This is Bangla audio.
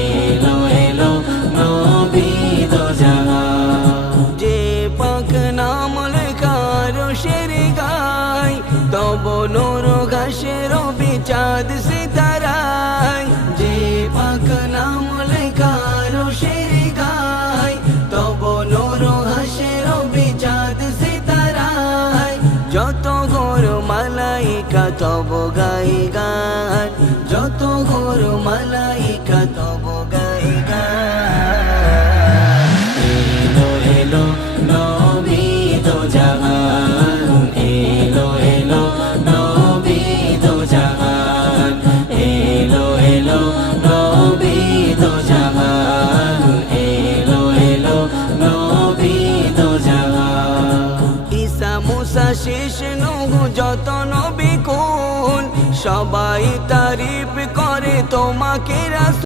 এলো এলো নবী দো জাহান। যে পাক নাম লেখা রোশের গায়, তব নূর ঘাসে রবি চাঁদ সিতারায়। যে পাক নাম লেখা রোশের গায়, তব নূর ঘাসে রবি চাঁদ সিতারায়। যত ঘোর মালাইকা তব গাই গান, যত ঘোর মালাইকা তব গাই গান। এলো এলো নবী দো জাহান, এলো এলো নবী দো জাহান, এলো এলো নবী দো জাহান, এলো এলো নবী দো জাহান। ঈসা মুসা শেষ নূহ যত নবী কুল, সবাই তারিফ করে তোমাকে রাসূল।